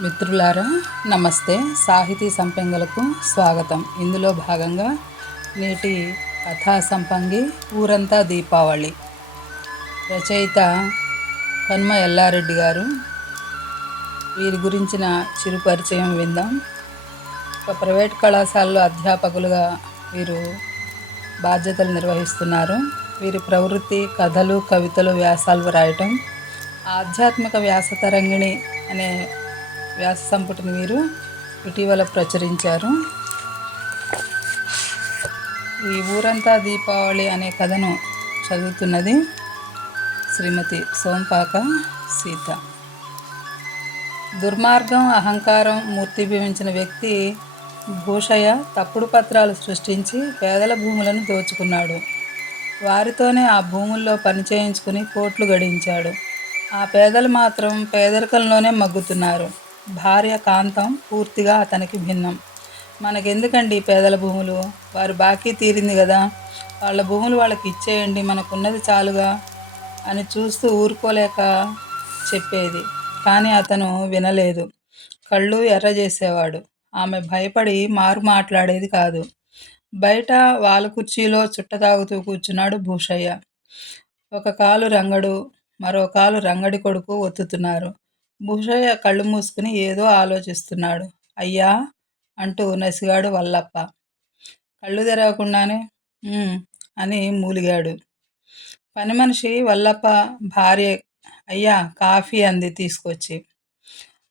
మిత్రులారా నమస్తే. సాహితీ సంపెంగలకు స్వాగతం. ఇందులో భాగంగా నేటి కథా సంపంగి ఊరంతా దీపావళి. రచయిత కన్మ ఎల్లారెడ్డి గారు. వీరి గురించిన చిరు పరిచయం విందాం. ఒక ప్రైవేట్ కళాశాలలో అధ్యాపకులుగా వీరు బాధ్యతలు నిర్వహిస్తున్నారు. వీరి ప్రవృత్తి కథలు కవితలు వ్యాసాలు వ్రాయటం ఆధ్యాత్మిక వ్యాస తరంగిణి అనే వ్యాస సంపుటిని వీరు ఇటీవల ప్రచురించారు. ఈ ఊరంతా దీపావళి అనే కథను చదువుతున్నది శ్రీమతి సోంపాక సీత. దుర్మార్గం అహంకారం మూర్తిభవించిన వ్యక్తి భూషయ్య తప్పుడు పత్రాలు సృష్టించి పేదల భూములను దోచుకున్నాడు. వారితోనే ఆ భూముల్లో పనిచేయించుకుని కోట్లు గడించాడు. ఆ పేదలు మాత్రం పేదరికంలోనే మగ్గుతున్నారు. భార్య కాంతం పూర్తిగా అతనికి భిన్నం. మనకెందుకండి పేదల భూములు? వారి బాకీ తీరింది కదా వాళ్ళ భూములు వాళ్ళకి ఇచ్చేయండి మనకున్నది చాలుగా అని చూస్తూ ఊరుకోలేక చెప్పేది. కానీ అతను వినలేదు. కళ్ళు ఎర్ర చేసేవాడు ఆమె భయపడి మారు మాట్లాడేది కాదు. బయట వాళ్ళ కుర్చీలో చుట్ట తాగుతూ కూర్చున్నాడు భూషయ్య. ఒక కాలు రంగడు మరో కాలు రంగడి కొడుకు ఒత్తుతున్నారు. భూషయ్య కళ్ళు మూసుకుని ఏదో ఆలోచిస్తున్నాడు. అయ్యా! అంటూ నసిగాడు వల్లప్ప. కళ్ళు తెరవకుండానే అని మూలిగాడు. పని మనిషి వల్లప్ప భార్య అయ్యా! కాఫీ అంది తీసుకొచ్చి.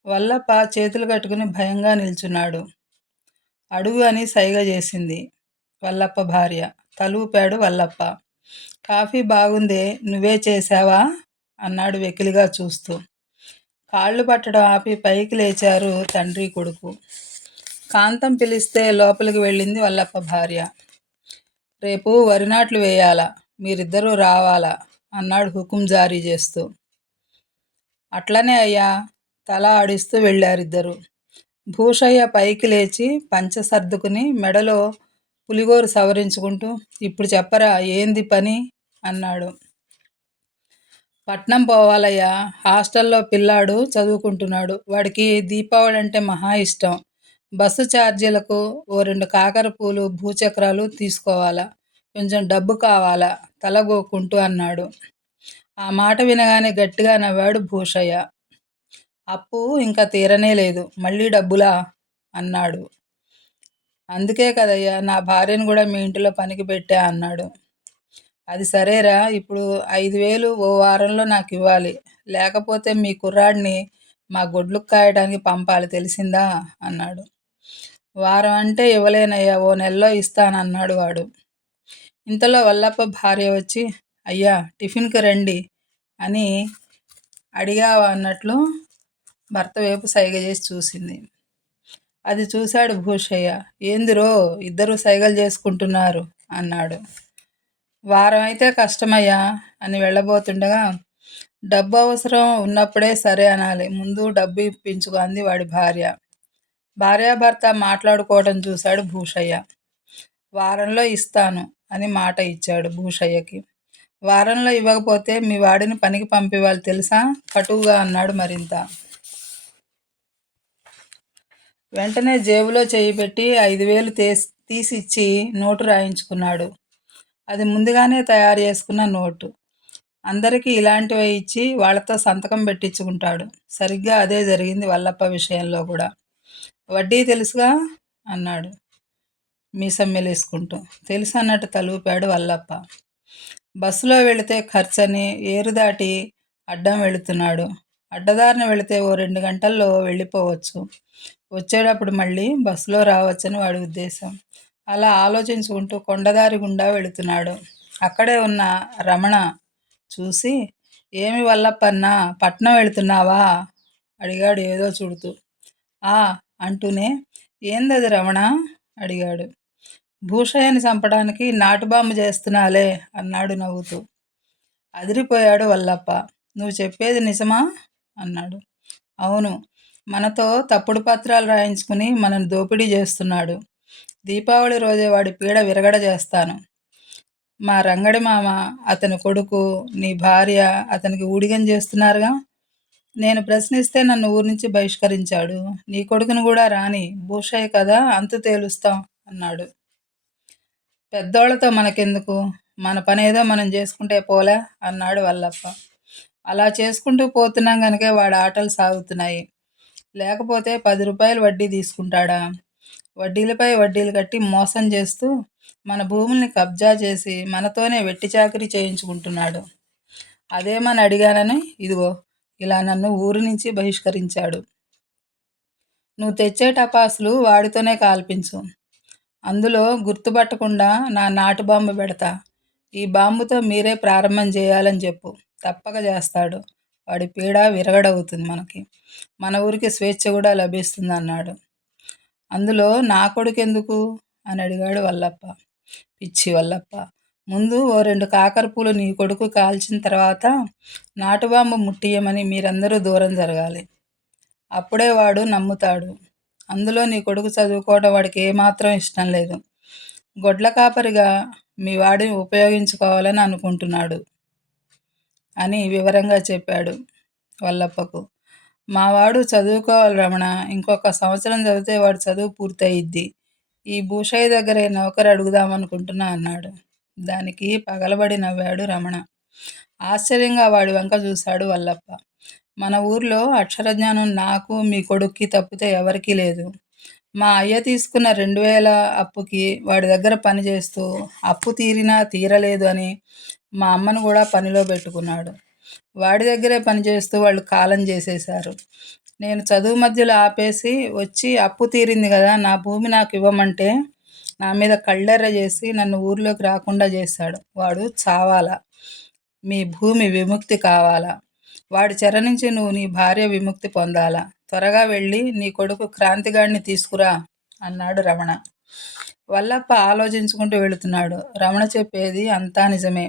వల్లప్ప చేతులు కట్టుకుని భయంగా నిల్చున్నాడు. అడుగు అని సైగ చేసింది వల్లప్ప భార్య. తలూపాడు వల్లప్ప. కాఫీ బాగుందే నువ్వే చేశావా? అన్నాడు వెకిలిగా చూస్తూ. కాళ్ళు పట్టడం ఆపి పైకి లేచారు తండ్రి కొడుకు. కాంతం పిలిస్తే లోపలికి వెళ్ళింది వల్లప్ప భార్య. రేపు వరినాట్లు వేయాలా? మీరిద్దరూ రావాలా? అన్నాడు హుకుం జారీ చేస్తూ. అట్లనే అయ్యా తల ఆడిస్తూ వెళ్ళారిద్దరు. భూషయ్య పైకి లేచి పంచ సర్దుకుని మెడలో పులిగోరు సవరించుకుంటూ ఇప్పుడు చెప్పరా ఏంది పని? అన్నాడు. పట్నం పోవాలయ్యా. హాస్టల్లో పిల్లాడు చదువుకుంటున్నాడు. వాడికి దీపావళి అంటే మహా ఇష్టం. బస్సు ఛార్జీలకు ఓ రెండు కాకర పూలు భూచక్రాలు తీసుకోవాలా? కొంచెం డబ్బు కావాలా? తలగోకుంటూ అన్నాడు. ఆ మాట వినగానే గట్టిగా నవ్వాడు భూషయ్య. అప్పు ఇంకా తీరనే లేదు. మళ్ళీ డబ్బులా? అన్నాడు. అందుకే కదయ్యా నా భార్యను కూడా మీ ఇంటిలో పనికి పెట్టా అన్నాడు. అది సరేరా ఇప్పుడు ఐదు వేలు ఓ వారంలో నాకు ఇవ్వాలి. లేకపోతే మీ కుర్రాడిని మా గొడ్లకు కాయడానికి పంపాలి తెలిసిందా? అన్నాడు. వారం అంటే ఇవ్వలేనయ్యా ఓ నెలలో ఇస్తానన్నాడు వాడు. ఇంతలో వల్లప్ప భార్య వచ్చి అయ్యా టిఫిన్కి రండి అని అడిగావా అన్నట్లు భర్త వైపు సైగ చేసి చూసింది. అది చూశాడు భూషయ్య. ఏందిరో ఇద్దరు సైగలు చేసుకుంటున్నారు అన్నాడు. వారం అయితే కష్టమయ్యా అని వెళ్ళబోతుండగా డబ్బు అవసరం ఉన్నప్పుడే సరే అనాలి. ముందు డబ్బు ఇప్పించుకు అంది వాడి భార్య. భార్యాభర్త మాట్లాడుకోవడం చూశాడు భూషయ్య. వారంలో ఇస్తాను అని మాట ఇచ్చాడు భూషయ్యకి. వారంలో ఇవ్వకపోతే మీ వాడిని పనికి పంపేవాళ్ళు తెలుసా? కటువుగా అన్నాడు మరింత. వెంటనే జేబులో చేయి పెట్టి ఐదు వేలు తీసి తీసిచ్చి నోటు రాయించుకున్నాడు. అది ముందుగానే తయారు చేసుకున్న నోటు. అందరికీ ఇలాంటివి ఇచ్చి వాళ్ళతో సంతకం పెట్టించుకుంటాడు. సరిగ్గా అదే జరిగింది వల్లప్ప విషయంలో కూడా. వడ్డీ తెలుసుగా? అన్నాడు. మీసం మెలేసుకుంటూ. తెలుసు అన్నట్టు తలుపాడు వల్లప్ప. బస్సులో వెళితే ఖర్చని ఏరు దాటి అడ్డం వెళుతున్నాడు. అడ్డదారిన వెళితే ఓ రెండు గంటల్లో వెళ్ళిపోవచ్చు. వచ్చేటప్పుడు మళ్ళీ బస్సులో రావచ్చని వాడి ఉద్దేశం. అలా ఆలోచించుకుంటూ కొండదారి గుండా వెళుతున్నాడు. అక్కడే ఉన్న రమణ చూసి ఏమి వల్లప్పన్నా పట్నం వెళుతున్నావా? అడిగాడు ఏదో చూడుతూ. ఆ అంటూనే ఏందది రమణ? అడిగాడు. భూషయ్యని చంపడానికి నాటుబాంబు చేస్తున్నాలే అన్నాడు నవ్వుతూ. అదిరిపోయాడు వల్లప్ప నువ్వు చెప్పేది నిజమా? అన్నాడు. అవును మనతో తప్పుడు పత్రాలు రాయించుకుని మనని దోపిడీ చేస్తున్నాడు. దీపావళి రోజే వాడి పీడ విరగడ చేస్తాను. మా రంగడి మామ అతని కొడుకు నీ భార్య అతనికి ఊడిగం చేస్తున్నారుగా? నేను ప్రశ్నిస్తే నన్ను ఊరి నుంచి బహిష్కరించాడు. నీ కొడుకును కూడా రాని భూషయ్య కదా అంతు తేలుస్తాం అన్నాడు. పెద్దోళ్ళతో మనకెందుకు? మన పనేదో మనం చేసుకుంటే పోలే అన్నాడు వల్లప్ప. అలా చేసుకుంటూ పోతున్నాం కనుకే వాడి ఆటలు సాగుతున్నాయి. లేకపోతే పది రూపాయలు వడ్డీ తీసుకుంటాడా? వడ్డీలపై వడ్డీలు కట్టి మోసం చేస్తూ మన భూముల్ని కబ్జా చేసి మనతోనే వెట్టి చాకరీ చేయించుకుంటున్నాడు. అదేమని అడిగానని ఇదిగో ఇలా నన్ను ఊరి నుంచి బహిష్కరించాడు. నువ్వు తెచ్చే టపాసులు వాడితోనే కాల్పించు. అందులో గుర్తుపట్టకుండా నా నాటు బాంబు పెడతా. ఈ బాంబుతో మీరే ప్రారంభం చేయాలని చెప్పు. తప్పక చేస్తాడు. వాడి పీడ విరగడవుతుంది మనకి. మన ఊరికి స్వేచ్ఛ కూడా లభిస్తుంది అన్నాడు అందులో నా కొడుకెందుకు? అని అడిగాడు వల్లప్ప. పిచ్చి వల్లప్ప. ముందు ఓ రెండు కాకర పూలు నీ కొడుకు కాల్చిన తర్వాత నాటుబాంబు ముట్టియమని మీరందరూ దూరం జరగాలి. అప్పుడే వాడు నమ్ముతాడు. అందులో నీ కొడుకు చదువుకోవడం వాడికి ఏమాత్రం ఇష్టం లేదు. గొడ్ల కాపరిగా మీ వాడిని ఉపయోగించుకోవాలని అనుకుంటున్నాడు అని వివరంగా చెప్పాడు వల్లప్పకు. మావాడు చదువుకోవాలి రమణ ఇంకొక సంవత్సరం చదివితే వాడు చదువు పూర్తయిద్ది. ఈ భూషయ్య దగ్గరే నౌకరు అడుగుదామనుకుంటున్నా అన్నాడు. దానికి పగలబడి నవ్వాడు రమణ. ఆశ్చర్యంగా వాడి వంక చూశాడు వల్లప్ప. మన ఊర్లో అక్షరజ్ఞానం నాకు మీ కొడుక్కి తప్పితే ఎవరికీ లేదు. మా అయ్య తీసుకున్న రెండు వేల అప్పుకి వాడి దగ్గర పని చేస్తూ అప్పు తీరినా తీరలేదు అని మా అమ్మను కూడా పనిలో పెట్టుకున్నాడు. వాడి దగ్గరే పనిచేస్తూ వాళ్ళు కాలం చేసేశారు. నేను చదువు మధ్యలో ఆపేసి వచ్చి అప్పు తీరింది కదా నా భూమి నాకు ఇవ్వమంటే నా మీద కళ్ళెర్ర చేసి నన్ను ఊర్లోకి రాకుండా చేశాడు వాడు చావాలా? మీ భూమి విముక్తి కావాలా? వాడి చెర నుంచి నువ్వు నీ భార్య విముక్తి పొందాలా? త్వరగా వెళ్ళి నీ కొడుకు క్రాంతిగాడిని తీసుకురా అన్నాడు రమణ. వల్లప్ప ఆలోచించుకుంటూ వెళుతున్నాడు. రమణ చెప్పేది అంతా నిజమే.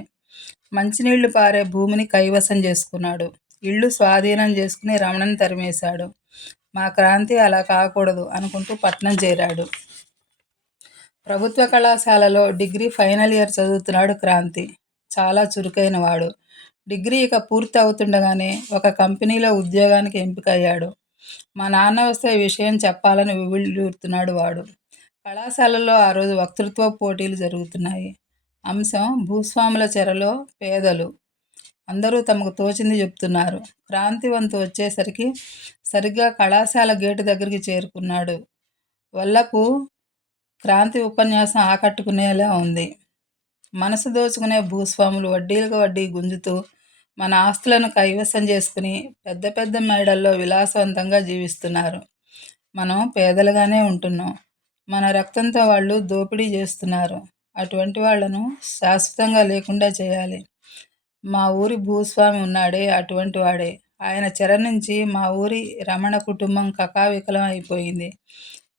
మంచినీళ్ళు పారే భూమిని కైవసం చేసుకున్నాడు. ఇళ్ళు స్వాధీనం చేసుకుని రమణని తరిమేశాడు. మా క్రాంతి అలా కాకూడదు అనుకుంటూ పట్నం చేరాడు. ప్రభుత్వ కళాశాలలో డిగ్రీ ఫైనల్ ఇయర్ చదువుతున్నాడు క్రాంతి. చాలా చురుకైన వాడు. డిగ్రీ ఇక పూర్తి అవుతుండగానే ఒక కంపెనీలో ఉద్యోగానికి ఎంపికయ్యాడు. మా నాన్న వస్తే విషయం చెప్పాలని వివిళ్ళూరుతున్నాడు వాడు. కళాశాలలో ఆ రోజు వక్తృత్వ పోటీలు జరుగుతున్నాయి. అంశం భూస్వాముల చెరలో పేదలు. అందరూ తమకు తోచింది చెప్తున్నారు క్రాంతి వంతు వచ్చేసరికి సరిగ్గా కళాశాల గేటు దగ్గరికి చేరుకున్నాడు. వల్లకు క్రాంతి ఉపన్యాసం ఆకట్టుకునేలా ఉంది. మనసు దోచుకునే భూస్వాములు వడ్డీలకు వడ్డీ గుంజుతూ మన ఆస్తులను కైవసం చేసుకుని పెద్ద పెద్ద మేడల్లో విలాసవంతంగా జీవిస్తున్నారు. మనం పేదలుగానే ఉంటున్నాం. మన రక్తంతో వాళ్ళు దోపిడీ చేస్తున్నారు. అటువంటి వాళ్ళను శాశ్వతంగా లేకుండా చేయాలి. మా ఊరి భూస్వామి ఉన్నాడే అటువంటి వాడే. ఆయన చెర నుంచి మా ఊరి రమణ కుటుంబం కకావికలం అయిపోయింది.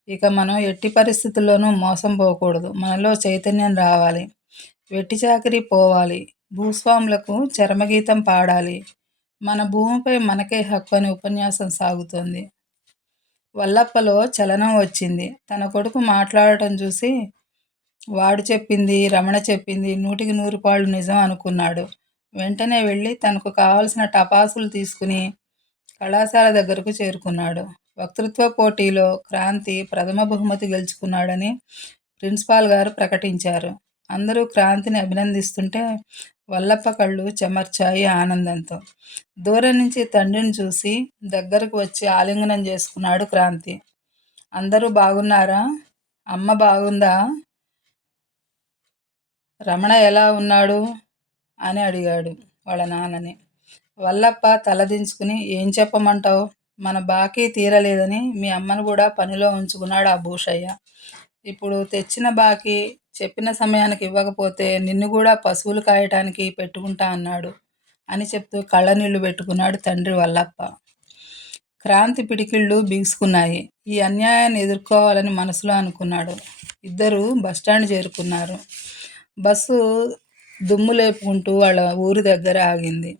ఇక మనం ఎట్టి పరిస్థితుల్లోనూ మోసం పోకూడదు. మనలో చైతన్యం రావాలి. వెట్టి చాకరీ పోవాలి. భూస్వాములకు చరమగీతం పాడాలి. మన భూమిపై మనకే హక్కు అని ఉపన్యాసం సాగుతోంది. వల్లప్పలో చలనం వచ్చింది. తన కొడుకు మాట్లాడటం చూసి వాడు చెప్పింది రమణ చెప్పింది నూటికి నూరు పాళ్ళు నిజం అనుకున్నాడు. వెంటనే వెళ్ళి తనకు కావలసిన టపాసులు తీసుకుని కళాశాల దగ్గరకు చేరుకున్నాడు. వక్తృత్వ పోటీలో క్రాంతి ప్రథమ బహుమతి గెలుచుకున్నాడని ప్రిన్సిపాల్ గారు ప్రకటించారు. అందరూ క్రాంతిని అభినందిస్తుంటే వల్లప్ప కళ్ళు చెమర్చాయి ఆనందంతో. దూరం నుంచి తండ్రిని చూసి దగ్గరకు వచ్చి ఆలింగనం చేసుకున్నాడు క్రాంతి. అందరూ బాగున్నారా? అమ్మ బాగుందా? రమణ ఎలా ఉన్నాడు? అని అడిగాడు వాళ్ళ నాన్నని. వల్లప్ప తలదించుకుని ఏం చెప్పమంటావు? మన బాకీ తీరలేదని మీ అమ్మను కూడా పనిలో ఉంచుకున్నాడు ఆ భూషయ్య. ఇప్పుడు తెచ్చిన బాకీ చెప్పిన సమయానికి ఇవ్వకపోతే నిన్ను కూడా పశువులు కాయటానికి పెట్టుకుంటా అన్నాడు అని చెప్తూ కళ్ళనీళ్ళు పెట్టుకున్నాడు తండ్రి వల్లప్ప. క్రాంతి పిడికిళ్ళు బిగుసుకున్నాయి. ఈ అన్యాయాన్ని ఎదుర్కోవాలని మనసులో అనుకున్నాడు. ఇద్దరు బస్టాండ్ చేరుకున్నారు. బస్సు దుమ్ము లేపుకుంటూ వాళ్ళ ఊరి దగ్గర ఆగింది.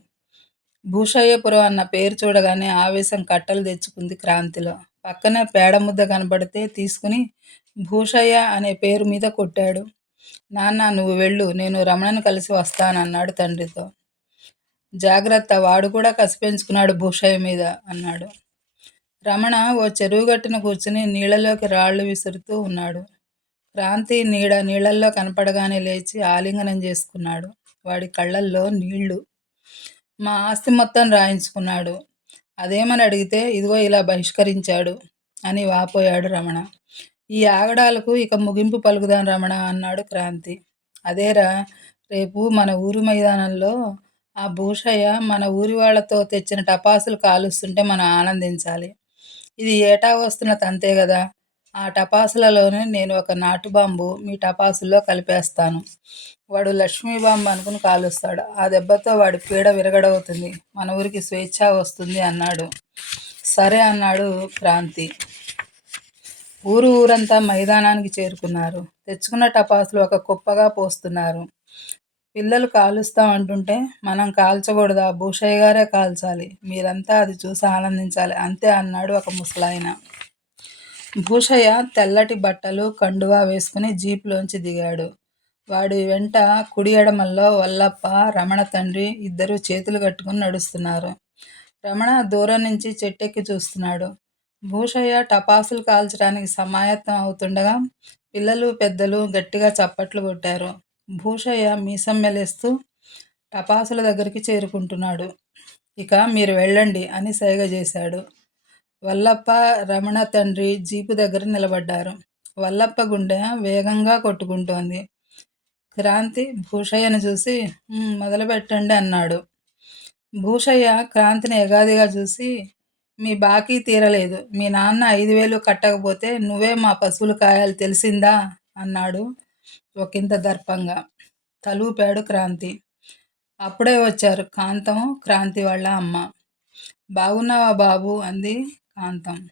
భూషయ్యపురం అన్న పేరు చూడగానే ఆవేశం కట్టలు తెచ్చుకుంది క్రాంతిలో. పక్కనే పేడ ముద్ద కనబడితే తీసుకుని భూషయ్య అనే పేరు మీద కొట్టాడు. నాన్న నువ్వు వెళ్ళు నేను రమణను కలిసి వస్తానన్నాడు తండ్రితో. జాగ్రత్త వాడు కూడా కసి పెంచుకున్నాడు భూషయ్య మీద అన్నాడు. రమణ ఓ చెరువు గట్టున కూర్చుని నీళ్ళలోకి రాళ్ళు విసురుతూ ఉన్నాడు. క్రాంతి నీడ నీళ్ళల్లో కనపడగానే లేచి ఆలింగనం చేసుకున్నాడు. వాడి కళ్ళల్లో నీళ్ళు మా ఆస్తి మొత్తం రాయించుకున్నాడు. అదేమని అడిగితే ఇదిగో ఇలా బహిష్కరించాడు అని వాపోయాడు రమణ. ఈ ఆగడాలకు ఇక ముగింపు పలుకుదాం రమణ అన్నాడు క్రాంతి. అదేరా రేపు మన ఊరు మైదానంలో ఆ భూషయ్య మన ఊరి వాళ్ళతో తెచ్చిన టపాసులు కాలుస్తుంటే మనం ఆనందించాలి. ఇది ఏటా వస్తున్న తంతే కదా. ఆ టపాసులలోనే నేను ఒక నాటు బాంబు మీ టపాసుల్లో కలిపేస్తాను. వాడు లక్ష్మీ బాంబు అనుకుని కాలుస్తాడు. ఆ దెబ్బతో వాడి పీడ విరగడవుతుంది. మన ఊరికి స్వేచ్ఛ వస్తుంది అన్నాడు. సరే అన్నాడు క్రాంతి. ఊరు ఊరంతా మైదానానికి చేరుకున్నారు. తెచ్చుకున్న టపాసులు ఒక కుప్పగా పోస్తున్నారు. పిల్లలు కాలుస్తాం అంటుంటే మనం కాల్చకూడదా. భూషయ్య గారే కాల్చాలి. మీరంతా అది చూసి ఆనందించాలి. అంతే అన్నాడు ఒక ముసలాయన. భూషయ్య తెల్లటి బట్టలు కండువా వేసుకుని జీపులోంచి దిగాడు. వాడి వెంట కుడి ఎడమల్లో వల్లప్ప రమణ తండ్రి ఇద్దరు చేతులు కట్టుకుని నడుస్తున్నారు. రమణ దూరం నుంచి చెట్టెక్కి చూస్తున్నాడు. భూషయ్య టపాసులు కాల్చడానికి సమాయత్తం అవుతుండగా పిల్లలు పెద్దలు గట్టిగా చప్పట్లు కొట్టారు. భూషయ్య మీసం మెలేస్తూ టపాసుల దగ్గరికి చేరుకుంటున్నాడు. ఇక మీరు వెళ్ళండి అని సైగ చేశాడు. వల్లప్ప రమణ తండ్రి జీపు దగ్గర నిలబడ్డారు. వల్లప్ప గుండె వేగంగా కొట్టుకుంటోంది. క్రాంతి భూషయ్యను చూసి మొదలు పెట్టండి అన్నాడు. భూషయ్య క్రాంతిని ఎగాదిగా చూసి మీ బాకీ తీరలేదు. మీ నాన్న ఐదు వేలు కట్టకపోతే నువ్వే మా పశువులు కాయాలి తెలిసిందా? అన్నాడు ఒకంత దర్పంగా. తలూపాడు క్రాంతి. అప్పుడే వచ్చారు కాంతం క్రాంతి వాళ్ళ అమ్మ. బాగున్నావా బాబు? అంది కాంతం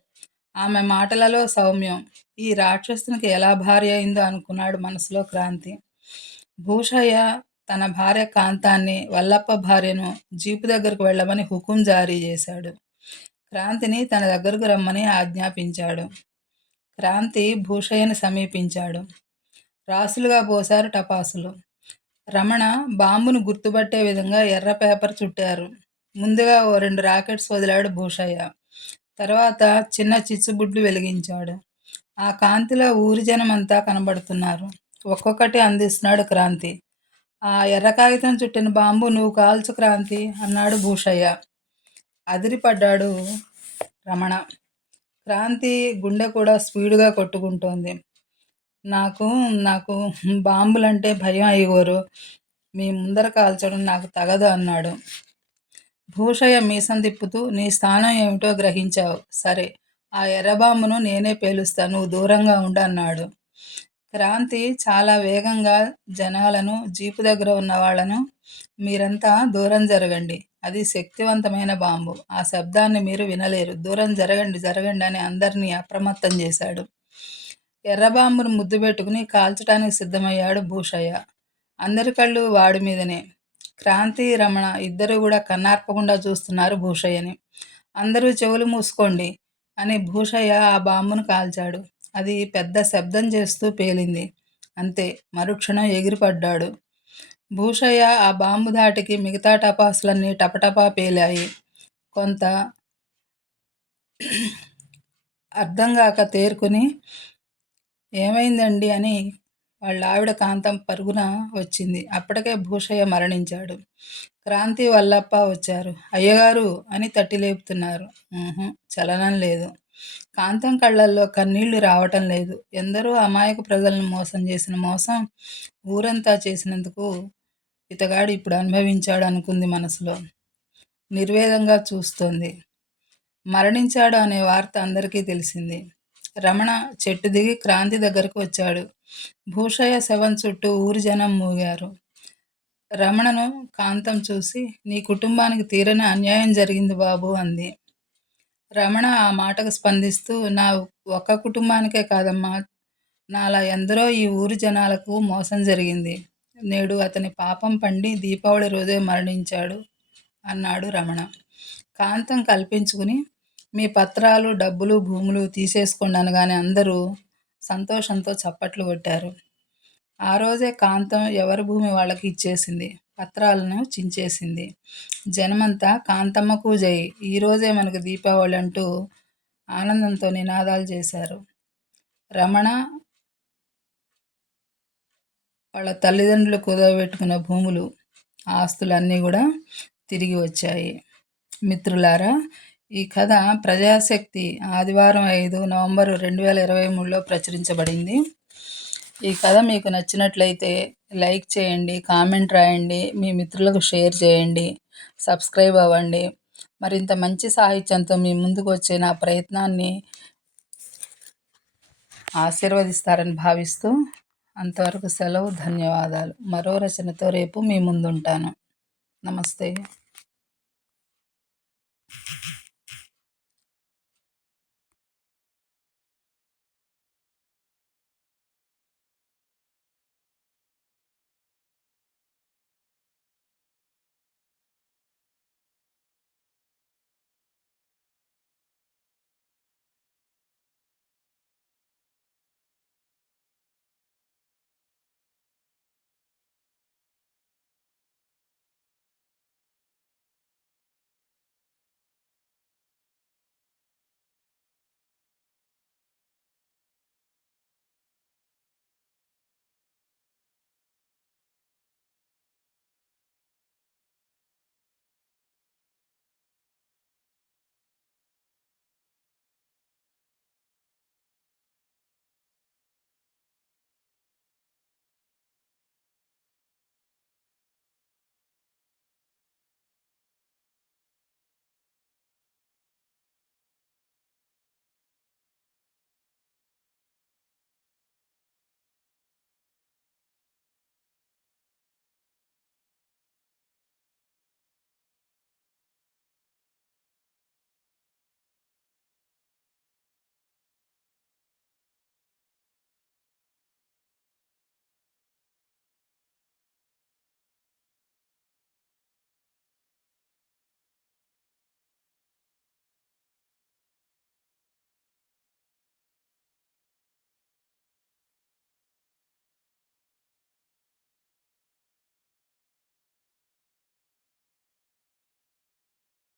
ఆమె మాటలలో సౌమ్యం. ఈ రాక్షసునికి ఎలా భార్య అయిందో అనుకున్నాడు మనసులో క్రాంతి. భూషయ్య తన భార్య కాంతాన్ని వల్లప్ప భార్యను జీపు దగ్గరకు వెళ్ళమని హుకుం జారీ చేశాడు. క్రాంతిని తన దగ్గరకు రమ్మని ఆజ్ఞాపించాడు. క్రాంతి భూషయ్యని సమీపించాడు. రాసులుగా పోశారు టపాసులు. రమణ బాంబును గుర్తుపట్టే విధంగా ఎర్ర పేపర్ చుట్టారు. ముందుగా ఓ రెండు రాకెట్స్ వదిలాడు భూషయ్య. తర్వాత చిన్న చిచ్చుబుడ్లు వెలిగించాడు. ఆ కాంతిలో ఊరి జనం అంతా కనబడుతున్నారు. ఒక్కొక్కటి అందిస్తున్నాడు క్రాంతి. ఆ ఎర్ర కాగితం చుట్టిన బాంబు నువ్వు కాల్చు క్రాంతి అన్నాడు భూషయ్య. అదిరిపడ్డాడు రమణ. క్రాంతి గుండె కూడా స్పీడ్గా కొట్టుకుంటోంది. నాకు నాకు బాంబులంటే భయం అయ్యేవారు మీ ముందర కాల్చడం నాకు తగదు అన్నాడు. భూషయ్య మీసం తిప్పుతూ నీ స్థానం ఏమిటో గ్రహించావు. సరే ఆ ఎర్రబాంబును నేనే పేలుస్తాను నువ్వు దూరంగా ఉండన్నాడు క్రాంతి చాలా వేగంగా జనాలను జీపు దగ్గర ఉన్న వాళ్ళను మీరంతా దూరం జరగండి. అది శక్తివంతమైన బాంబు. ఆ శబ్దాన్ని మీరు వినలేరు. దూరం జరగండి జరగండి అని అందరినీ అప్రమత్తం చేశాడు. ఎర్రబాంబును ముద్దు పెట్టుకుని కాల్చడానికి సిద్ధమయ్యాడు భూషయ్య. అందరి కళ్ళు వాడి మీదనే. క్రాంతి రమణ ఇద్దరు కూడా కన్నార్పకుండా చూస్తున్నారు భూషయ్యని. అందరూ చెవులు మూసుకోండి అని భూషయ్య ఆ బాంబును కాల్చాడు. అది పెద్ద శబ్దం చేస్తూ పేలింది. అంతే మరుక్షణం ఎగిరిపడ్డాడు. భూషయ్య ఆ బాంబు దాటికి మిగతా టపాసులన్నీ టపటపా పేలాయి. కొంత అర్థం కాక తేరుకుని ఏమైందండి అని వాళ్ళ ఆవిడ కాంతం పరుగున వచ్చింది. అప్పటికే భూషయ్య మరణించాడు. క్రాంతి వల్లప్ప వచ్చారు. అయ్యగారు అని తట్టి లేపుతున్నారు. చలనం లేదు. కాంతం కళ్ళల్లో కన్నీళ్ళు రావటం లేదు. ఎందరో అమాయక ప్రజలను మోసం చేసిన మోసం ఊరంతా చేసినందుకు ఇతగాడు ఇప్పుడు అనుభవించాడు అనుకుంది మనసులో. నిర్వేదంగా చూస్తోంది. మరణించాడు అనే వార్త అందరికీ తెలిసింది. రమణ చెట్టు దిగి క్రాంతి దగ్గరకు వచ్చాడు. భూషయ్య శవం చుట్టూ ఊరి జనం మూగారు. రమణను కాంతం చూసి నీ కుటుంబానికి తీరని అన్యాయం జరిగింది బాబు అంది. రమణ ఆ మాటకు స్పందిస్తూ నా ఒక్క కుటుంబానికే కాదమ్మా. నాలా ఎందరో ఈ ఊరి జనాలకు మోసం జరిగింది. నేడు అతని పాపం పండి దీపావళి రోజే మరణించాడు అన్నాడు రమణ. కాంతం కల్పించుకుని మీ పత్రాలు డబ్బులు భూములు తీసేసుకోండి అనగానే అందరూ సంతోషంతో చప్పట్లు కొట్టారు. ఆ రోజే కాంతం ఎవరి భూమి వాళ్ళకి ఇచ్చేసింది? పత్రాలను చించేసింది. జనమంతా కాంతమ్మకు జై. ఈరోజే మనకు దీపావళి అంటూ ఆనందంతో నినాదాలు చేశారు. రమణ వాళ్ళ తల్లిదండ్రులు కుదవబెట్టుకున్న భూములు ఆస్తులన్నీ కూడా తిరిగి వచ్చాయి. మిత్రులారా ఈ కథ ప్రజాశక్తి ఆదివారం ఐదు నవంబర్ రెండు వేల ఇరవై మూడులో ప్రచురించబడింది. ఈ కథ మీకు నచ్చినట్లయితే లైక్ చేయండి కామెంట్ రాయండి మీ మిత్రులకు షేర్ చేయండి సబ్స్క్రైబ్ అవ్వండి. మరింత మంచి సాహిత్యంతో మీ ముందుకు వచ్చే నా ప్రయత్నాన్ని ఆశీర్వదిస్తారని భావిస్తూ అంతవరకు సెలవు ధన్యవాదాలు. మరో రచనతో రేపు మీ ముందుంటాను. నమస్తే.